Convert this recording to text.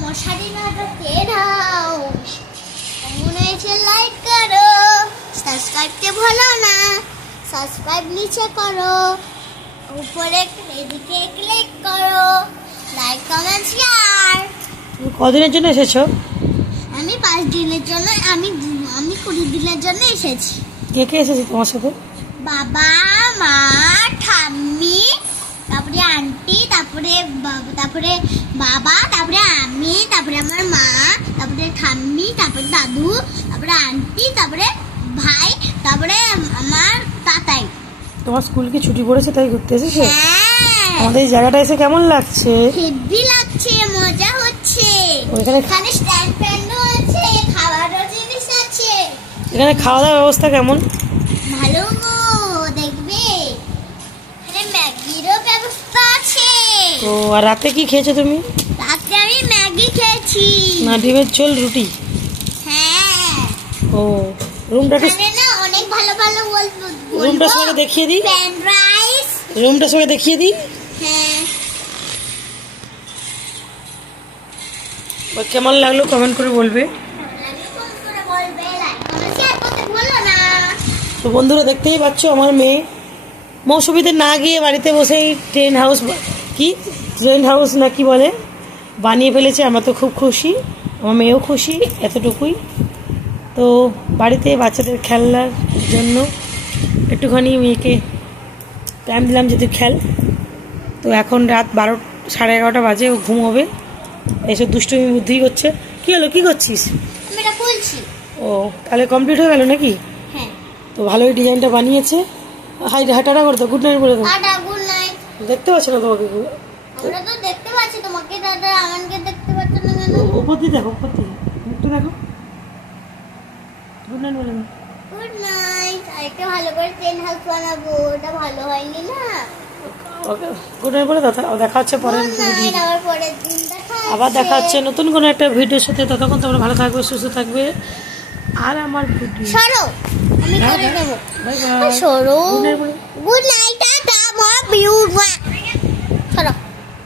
মশারি নাগাতে দাও, কেমন হয়েছে লাইক করো, সাবস্ক্রাইবতে ভুলো না, সাবস্ক্রাইব নিচে করো, উপরে এদিকে ক্লিক করো, লাইক কমেন্ট শেয়ার। কদিনের জন্য এসেছো? আমি 5 দিনের জন্য, আমি 20 দিনের জন্য এসেছি। কে কে এসেছে তোমার সাথে? বাবা, মা, ঠাম্মি, তারপরে আন্টি, তারপরে বাবা, তারপরে আমি, তারপরে আমার মা, তারপরে ঠাম্মি, তারপরে দাদু, তারপরে আন্টি, তারপরে ভাই, তারপরে আমার তাতাই। তোমার স্কুল কি ছুটি পড়েছে তাই ঘুরতে এসেছো? হ্যাঁ, আমাদের এই জায়গাটা এসে কেমন লাগছে? হেভি লাগছে, মজা হচ্ছে। ওইখানে এখানে স্ট্যান্ড ফ্যানও আছে, খাবারও জিনিস আছে। এখানে খাওয়া দাওয়ার ব্যবস্থা কেমন? ভালো গো, দেখবে এখানে ম্যাগিরও ব্যবস্থা আছে। ও, আর রাতে কি খেয়েছো তুমি? রাতে আমি ম্যাগি খেয়েছি। না, ডিমের ঝোল, রুটি? হ্যাঁ, ও, রুমটা এখানে না অনেক ভালো ভালো রুমটা সবাই দেখিয়ে দিই। Fried rice. রুমটা সবাই দেখিয়ে দিই। হ্যাঁ, কেমন লাগলো কমেন্ট করে বলবে। তো বন্ধুরা দেখতেই পাচ্ছ আমার মেয়ে মৌসুমীতে না গিয়ে বাড়িতে বসেই ট্রেন হাউস না কি বলে বানিয়ে ফেলেছে। আমরা তো খুব খুশি, আমার মেয়েও খুশি, এতটুকুই। তো বাড়িতে বাচ্চাদের খেলার জন্য একটুখানি মেয়েকে টাইম দিলাম যদি খেল। তো এখন রাত 11:30 বাজে, ও ঘুমোবে, এসব দুষ্টুমি বুদ্ধি করছে। কি হলো, কি করছিস? আমি এটা খুলছি। ও, তাহলে কমপ্লিট হয়ে গেল নাকি? হ্যাঁ, তো ভালোই ডিজাইনটা বানিয়েছে। হাঁটাটা করে তো, গুড নাইট বলে দাও। Tata, good night. দেখতে পাচ্ছ না তোমাকে? আমরা তো দেখতে পাচ্ছি তোমাকে, দাদা আমাকে দেখতে পাচ্ছ না কেন? উপর দিয়ে দেখো, উপর দিয়ে একটু দেখো। গুড নাইট বলে দাও। Good night. আরেকটা ভালো করে ট্রেন হাউস বানাবো, ওটা ভালো হয়নি না। ওকে, গুড নাইট বলে দাও। দেখা হচ্ছে পরের গুড নাইট, আবার পরের দিন আবার দেখা হচ্ছে নতুন কোনো একটা ভিডিওর সাথে। ততক্ষণ তোমরা ভালো থাকবে, সুস্থ থাকবে। আর আমার ভিডিও সরো, আমি করে দেবো। Bye bye. সরো। গুড নাইট বলে good night, tata, love you.